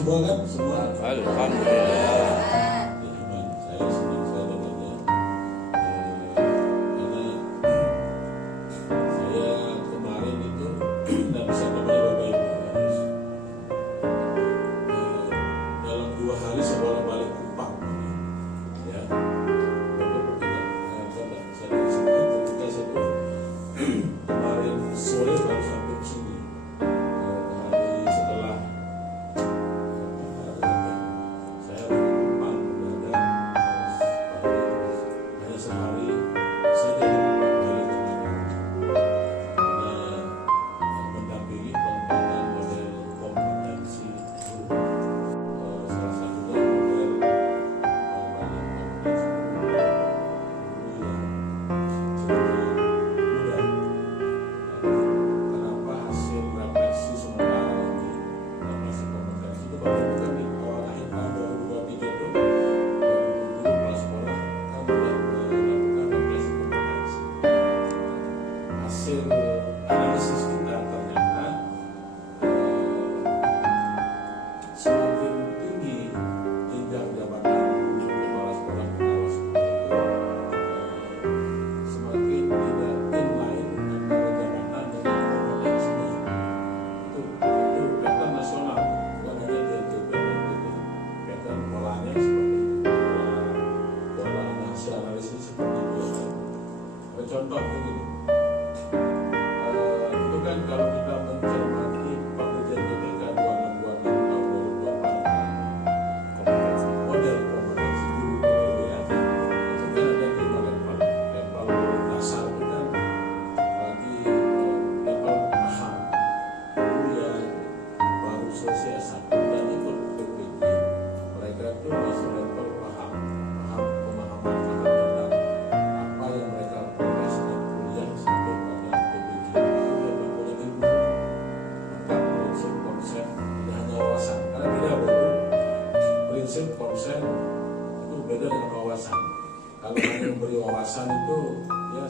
Semua kan? Semua. Alhamdulillah. Saya senang saya dengarnya. Karena saya kemarin itu tidak bisa kembali Bapak Ibu harus dalam 2 hari saya bolak-balik Kupang. Ya. Saya ketika saya kemarin sore baru sampai ke sini. Hari setelah saya harus ke Kupang mendadak hanya sehari saja balik ke Kupang karena mendampingi pengembangan model kompetensi guru. Salah satunya model pengembangan kompetensi guru yang mudah. Kenapa hasil refleksi sementara ini refleksi kompetensi itu Bapak Ibu kan di awal akhir tahun 2023 itu guru kepala sekolah kan sudah melakukan refleksi kompetensi. Hasil analisis kita ternyata semakin tinggi jenjang jabatan guru kepala sekolah pengawas sekolah itu semakin tidak inline antara jabatan dengan kompetensinya. Itu pattern nasional, bukan hanya di NTB dan NTB. Pattern polanya seperti itu, pola hasil analisis seperti itu. Ada contoh begini, itu kan kalau kita mencermati perjanjian PPK 2626 tahun 2024 model kompetensi guru gitu ya, itu kan ada 5 level. Level dasar itu kan bagi level paham guru yang baru selesai S1 dan ikut PPG, mereka itu masih level paham pemahaman tentang apa yang mereka peroleh saat kuliah sampai pada PPG. Itu level kuliah guru lengkap prinsip konsep, tidak hanya wawasan, karena beda Bapak Ibu, prinsip konsep itu beda dengan wawasan. Kalau hanya memberi wawasan itu ya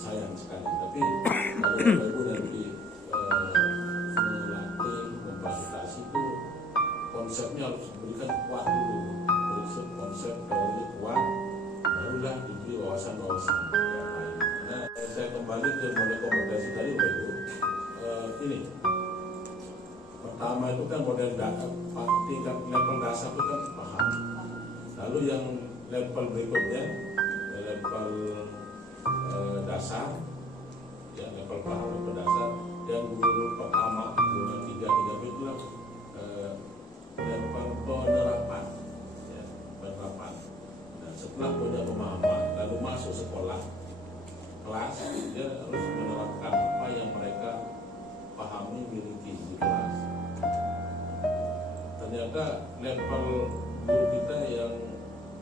sayang sekali, tapi kalau Bapak Ibu nanti melatih, memfasilitasi itu konsepnya harus diberikan kuat dulu, prinsip konsep teori kuat, barulah diberi wawasan-wawasan yang lain. Nah, saya kembali ke model kompetensi tadi Bapak Ibu. Ini pertama itu kan model tingkat level dasar itu kan paham. Lalu yang level berikutnya level dasar, ya level paham level dasar, dan guru pertama guru 3 itu level penerapan, ya, penerapan. Nah, setelah punya pemahaman lalu masuk sekolah kelas, dia harus menerapkan apa yang mereka pahami miliki di kelas. Ternyata level guru kita yang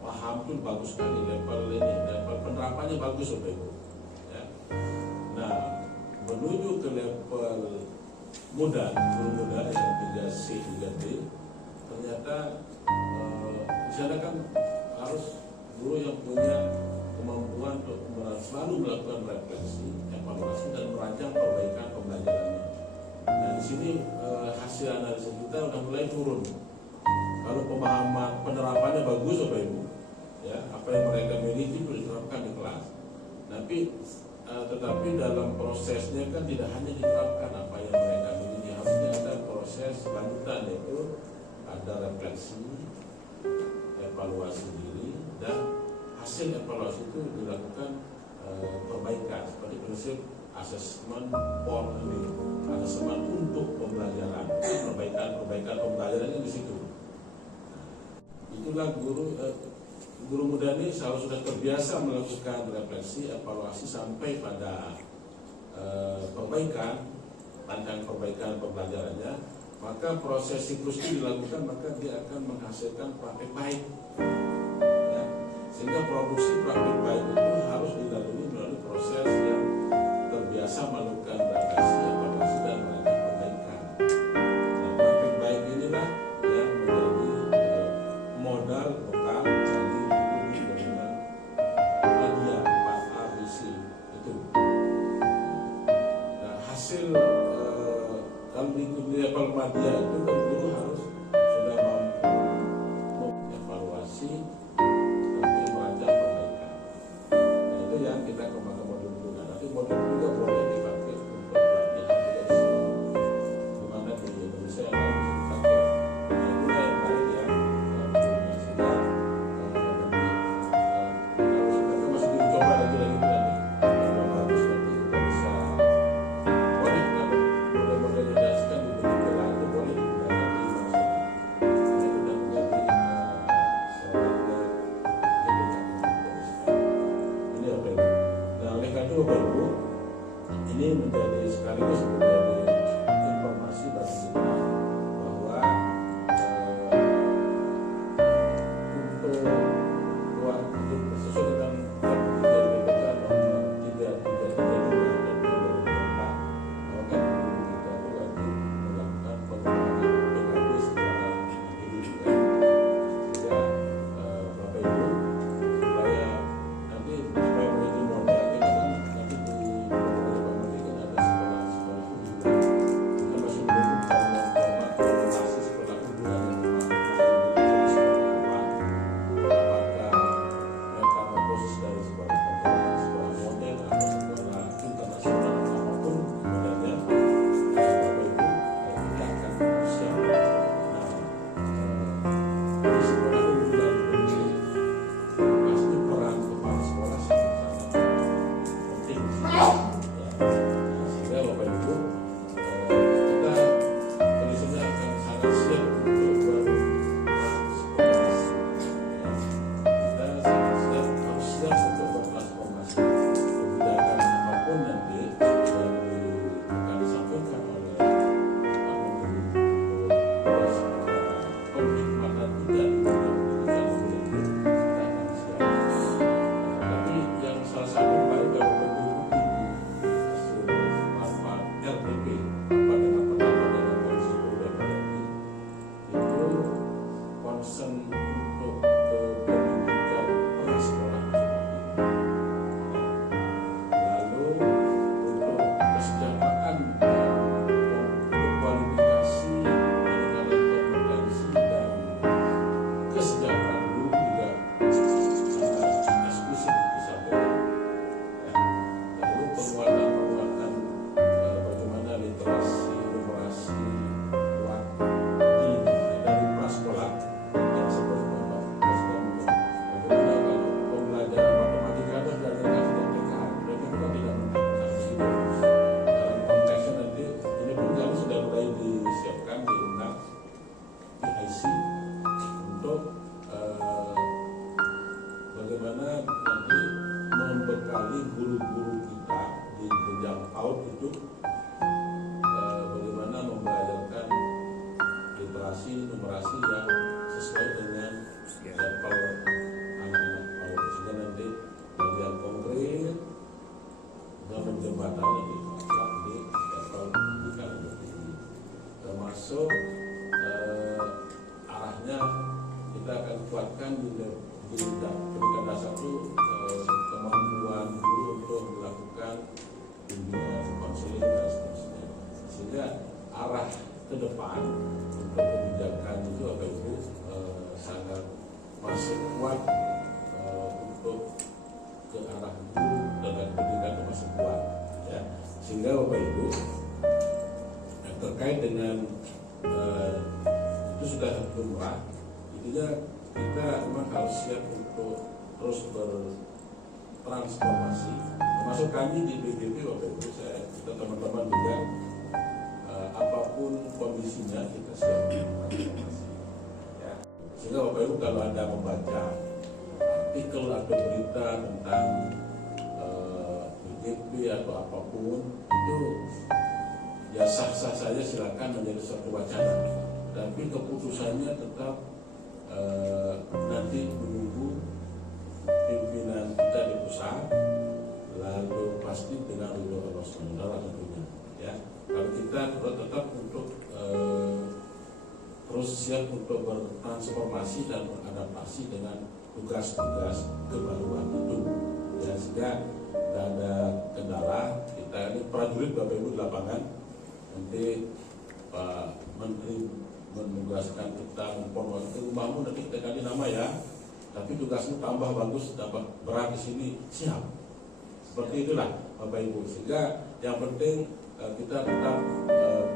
paham itu bagus sekali, level penerapannya bagus Bapak Ibu. Ya. Nah, menuju ke level muda, guru muda yang 3C, 3D, ternyata di sana kan harus guru yang punya kemampuan untuk selalu melakukan refleksi, evaluasi dan merancang perbaikan pembelajarannya. Nah, di sini hasil analisis kita udah mulai turun. Kalau pemahaman penerapannya bagus Bapak Ibu, ya, apa yang mereka miliki itu diterapkan di kelas. Tetapi dalam prosesnya kan tidak hanya diterapkan apa yang mereka miliki, harusnya ada proses lanjutan, yaitu ada refleksi, evaluasi diri, dan hasil evaluasi itu dilakukan perbaikan seperti prinsip asesmen for learning, asesmen untuk pembelajaran, perbaikan pembelajaran di situ. Itulah guru muda ini selalu sudah terbiasa melakukan refleksi, evaluasi sampai pada perbaikan, rancangan perbaikan pembelajarannya. Maka proses siklus itu dilakukan, maka dia akan menghasilkan praktek baik. Ya. Sehingga produksi praktek baik itu harus dilalui melalui proses yang terbiasa melakukan refleksi, evaluasi dan melakukan perbaikan. Nah, praktek baik inilah yang menjadi modal bekal bagi guru dengan media 4ABC itu. Nah, hasil kalau di level media itu kan guru harus sudah sekaligus menjadi informasi bagi kita bahwa untuk sesuai dengan PPKM nomor 3332 dan 2024 bahwa kan kita itu wajib melakukan pengembangan PKB secara individu sehingga Bapak Ibu supaya nanti supaya menjadi modal kita kan nanti di beberapa ini kan ada sekolah-sekolah unggulan kita masih belum format orientasi sekolah unggulan yang apakah metamorfosis dari sebuah sekolah modern atau sekolah internasional apapun modelnya Bapak Ibu kita akan siap. Nah, di sekolah unggulan ini pasti peran kepala sekolah sangat-sangat penting ya. Nah, sehingga Bapak Ibu kita kondisinya akan sangat siap untuk bertransformasi ya. Kita sangat siap harus siap untuk bertransformasi kebijakan apapun nanti yang akan disampaikan oleh Pak Menteri untuk penghikmatan kita di dalam pendidikan politik kita akan siap. Tapi yang salah satu baru Bapak Ibu ikuti di hasil rapat RDP rapat dengan pendapat dengan Komisi Perubahan itu concern untuk pendidikan prasekolah lalu untuk kesejahteraan untuk kualifikasi peningkatan kompetensi dan kesejahteraan guru juga sangat eksplisit disampaikan ya. Lalu penguatan bagaimana literasi numerasi kuat dari prasekolah yang seperti Bapak Presiden bagaimana kalau pembelajaran matematika itu sudah dari TK berarti kita tidak menggunakan itu dalam konteksnya nanti ini pun kami sudah mulai disiapkan diundang di IC untuk bagaimana nanti membekali guru-guru kita di jenjang PAUD itu bagaimana membelajarkan literasi numerasi yang sesuai dengan level anak-anak PAUD sehingga nanti bagian konkret dan menjembatani di level pendidikan lebih tinggi termasuk arahnya kita akan kuatkan di pendidikan dasar itu kemampuan guru untuk melakukan bimbingan konseling dan seterusnya sehingga arah ke depan untuk kebijakan itu Bapak Ibu sangat masih kuat untuk ke arah guru dan pendidikan itu masih kuat ya sehingga Bapak Ibu terkait dengan itu sudah lumrah intinya kita memang harus siap untuk terus bertransformasi termasuk kami di BDP Bapak Ibu kita teman-teman juga apapun kondisinya kita siap bertransformasi ya. Sehingga Bapak Ibu kalau Anda membaca artikel atau berita tentang BDP atau apapun itu ya sah-sah saja silakan menjadi suatu wacana tapi keputusannya tetap nanti menunggu pimpinan kita di pusat lalu pasti dengan ridho Allah SWT tentunya ya kalau kita tetap untuk terus siap untuk bertransformasi dan beradaptasi dengan tugas-tugas kebaruan itu ya sehingga tidak ada kendala kita ini prajurit Bapak Ibu di lapangan nanti Pak Menteri menugaskan kita memformulasi rumahmu nanti kita ganti nama ya tapi tugasmu tambah bagus dapat berat di sini siap seperti itulah Bapak Ibu sehingga yang penting kita tetap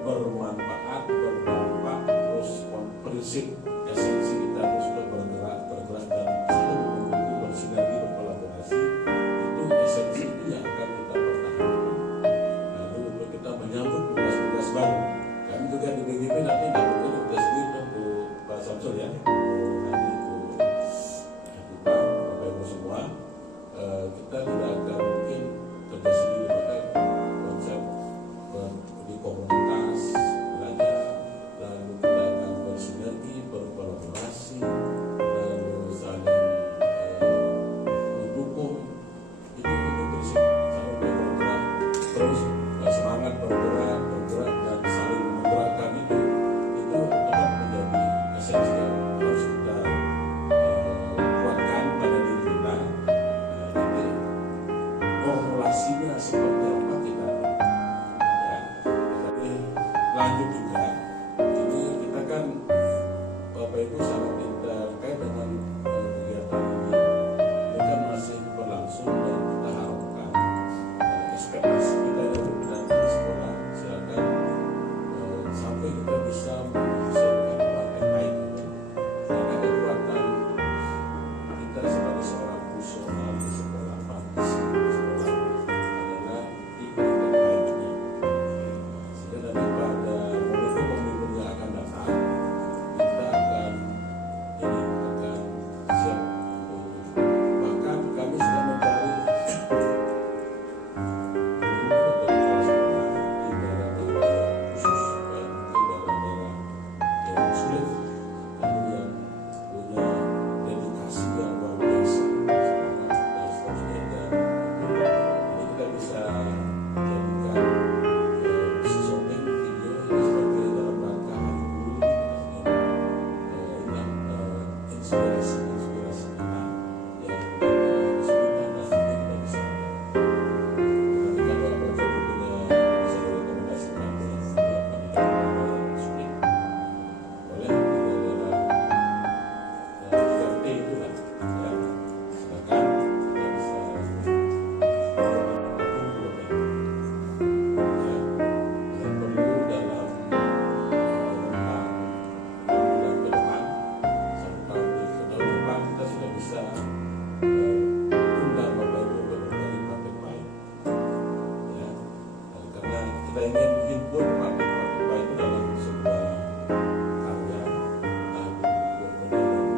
bermanfaat berdampak terus prinsip esensi kita harus bergerak dan saling mendukung bersinergi berkolaborasi itu esensi itu yang akan kita pertahankan lalu untuk kita menyambut tugas-tugas baru kami juga di BGP nanti dapat tugas sendiri Bu Pak Samsul ya nanti Bu Bapak Ibu semua kita tidak akan mungkin kerja sendiri maka konsep inspirasi kita yang kesulitan pastinya kita bisa. Tapi kalau Bapak Ibu bisa direkomendasikan dengan pendidikan yang sulit, boleh di daerah 3T itu lah, ya. Silakan kita bisa bergabung ya. Yang perlu dalam rentang bulan ke depan, 1 tahun ke depan kita sudah bisa undang Bapak Ibu ke berbagai praktek baik, ya. Karena kita ingin himpun praktek-praktek baik itu dalam sebuah karya, entah itu berbentuk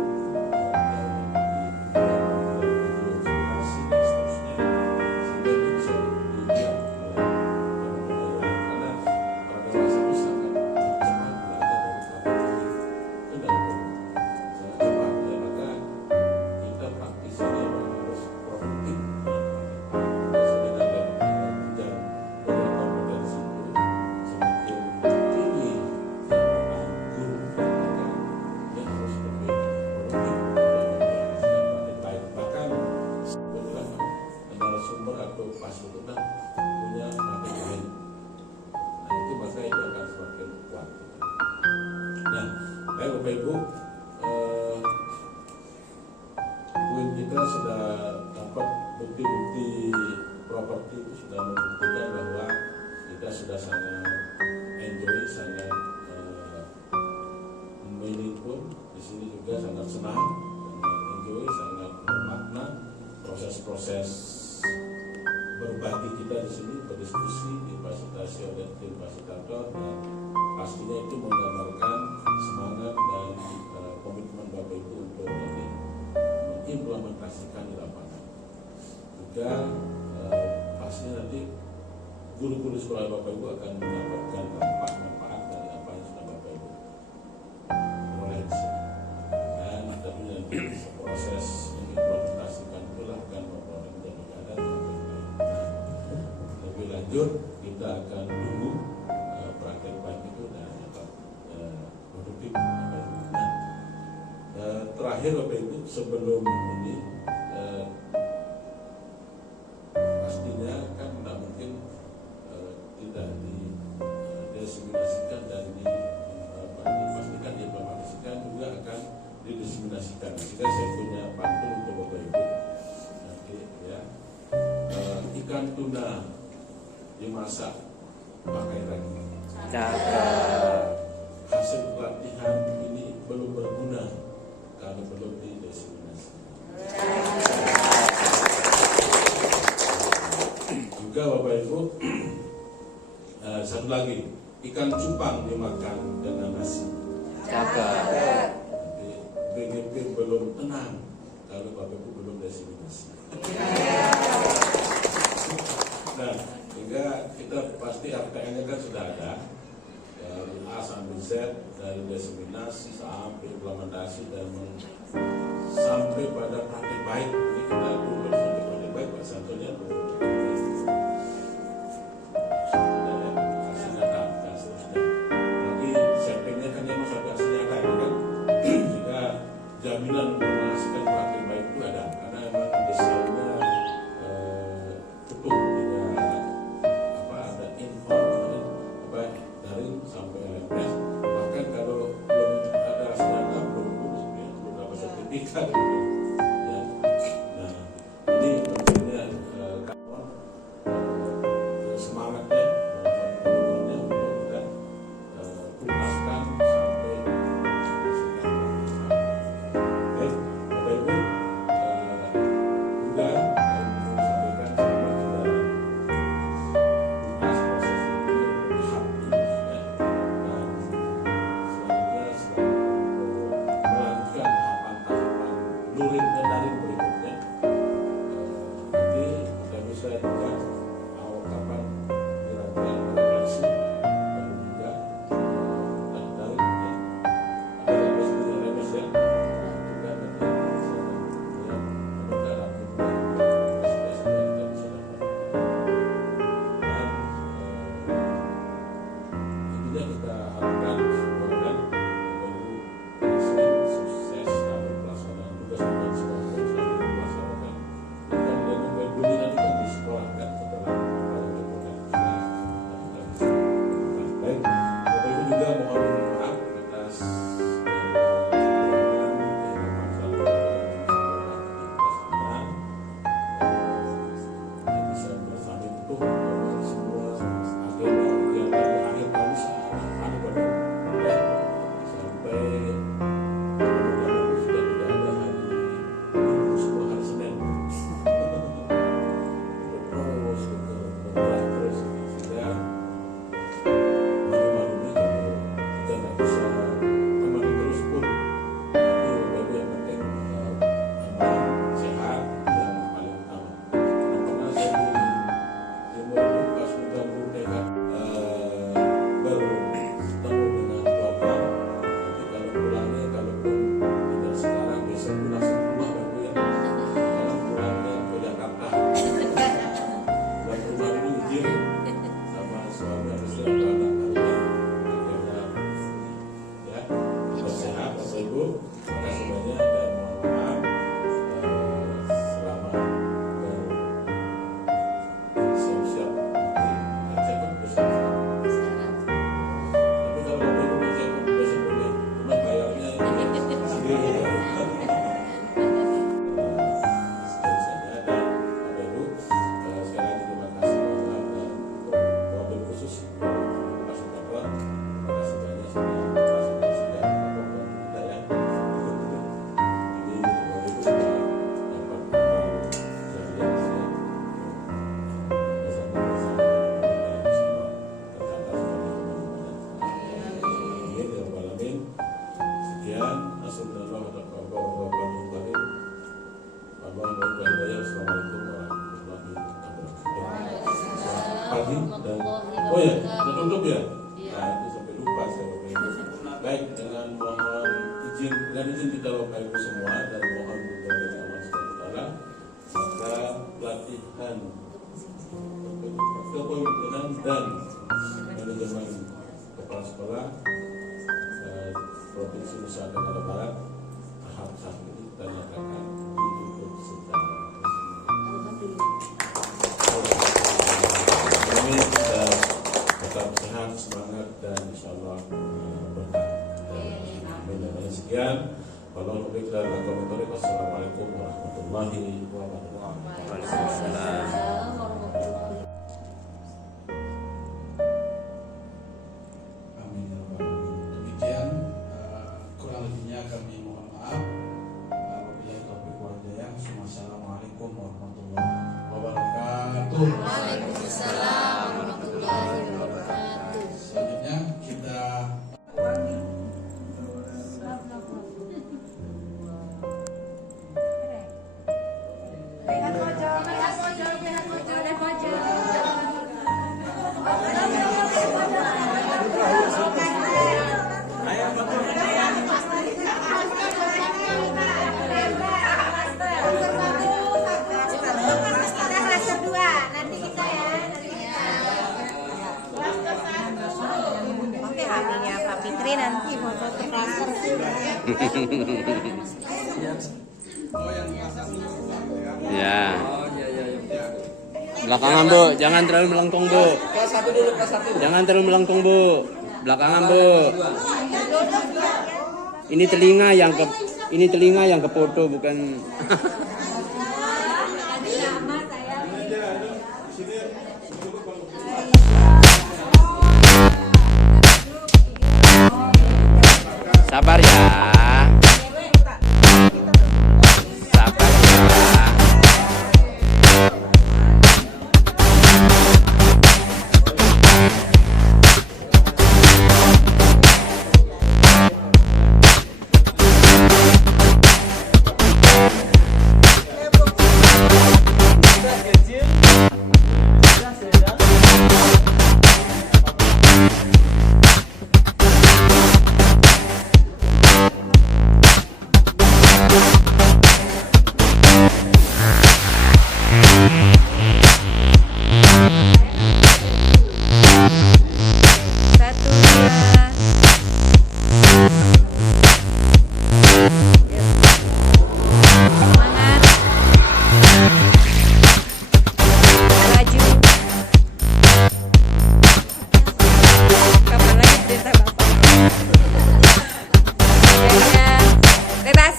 video inspirasi dan seterusnya, sehingga itu bisa dilihat oleh teman-teman karena para dewasa itu sangat cepat belajar dari praktek ini. Itu dalam sangat cepat ya, maka kita praktisi ini memang harus produktif. Semakin ada jenjang dari kompetensi itu semakin tinggi jabatan guru, maka dia harus lebih produktif dalam menjalankan praktek baik. Bahkan kebetulan narasumber atau paslon punya praktek baik. Nah itu maka itu akan semakin kuat. Nah, baik Bapak Ibu, poin kita sudah dapat bukti-bukti properti itu sudah membuktikan bahwa kita sudah sangat enjoy, sangat meaningful di sini juga sangat senang, sangat enjoy, sangat bermakna proses-proses berbagi kita di sini, berdiskusi, difasilitasi oleh tim fasilitator, dan pastinya itu menggambarkan semangat dan komitmen Bapak Ibu untuk mengimplementasikan di lapangan. Juga pastinya nanti guru-guru sekolah Bapak Ibu akan mendapatkan manfaat dari apa yang sudah Bapak Ibu peroleh di sini. Dan tentunya nanti proses mengimplementasikan itulah akan memperoleh menjadi adat. Lebih lanjut kita akan tunggu praktek baik itu dan dapat produktif. Nah, terakhir Bapak Ibu sebelum ini pastinya kan tidak mungkin tidak didiseminasikan dan dipastikan diimplementasikan juga akan didiseminasikan. Jika saya punya pantun untuk Bapak Ibu nanti ya, ikan tuna dimasak pakai ragi. Hasil pelatihan ini belum berguna kalau belum didiseminasi. Juga Bapak Ibu, satu lagi, ikan cupang dimakan dengan nasi. Jadi BGP belum tenang kalau Bapak Ibu belum diseminasi. Nah, sehingga kita pasti RTN-nya kan sudah ada dari A sampai Z, dari diseminasi sampai implementasi dan sampai pada praktik baik. Ini kita dulu sampai praktik baik, Pak Santonya hasil nyata dan seterusnya. Lagi settingnya kan yang sampai hasil nyata kan, sehingga jaminan untuk menghasilkan praktik baik itu ada, karena memang desainnya utuh, tidak ada inform dari sampai LMS. Bahkan kalau belum ada hasil nyata belum dapat sertifikat ya. Nah ini tentunya kawan semangatnya komitmennya untuk kita tuntaskan sampai hasilkan. Baik Bapak Ibu, juga saya sampaikan semua sudah tuntas proses ini tahap ini ya. Dan selanjutnya setelah melanjutkan tahapan-tahapan luring Assalamualaikum warahmatullahi wabarakatuh. Pagi dan oh ya, tutup ya. Nah itu sampai lupa saya Bapak Ibu. Baik, dengan izin kita Bapak Ibu semua dan mohon dukungan dari Allah SWT, maka pelatihan kepemimpinan dan manajemen kepala sekolah Provinsi Nusa Tenggara Barat tahap 1 ini kita nyatakan ditutup secara resmi. Kami tetap sehat, semangat dan insyaallah berkah. Sekian. Wassalamualaikum warahmatullahi wabarakatuh. Demikian kurang lebihnya kami mohon maaf. Wabillahi taufiq wal hidayah. Wassalamualaikum warahmatullahi wabarakatuh. Waalaikumsalam warahmatullahi wabarakatuh. Selanjutnya kita nanti foto klaster Ya. Belakangan Bu, jangan terlalu melengkung Bu. Kelas 1 dulu, kelas 1. Jangan terlalu melengkung Bu. Belakangan Bu. Ini telinga yang ke foto bukan. Sabar ya. Sabar ya. bebas.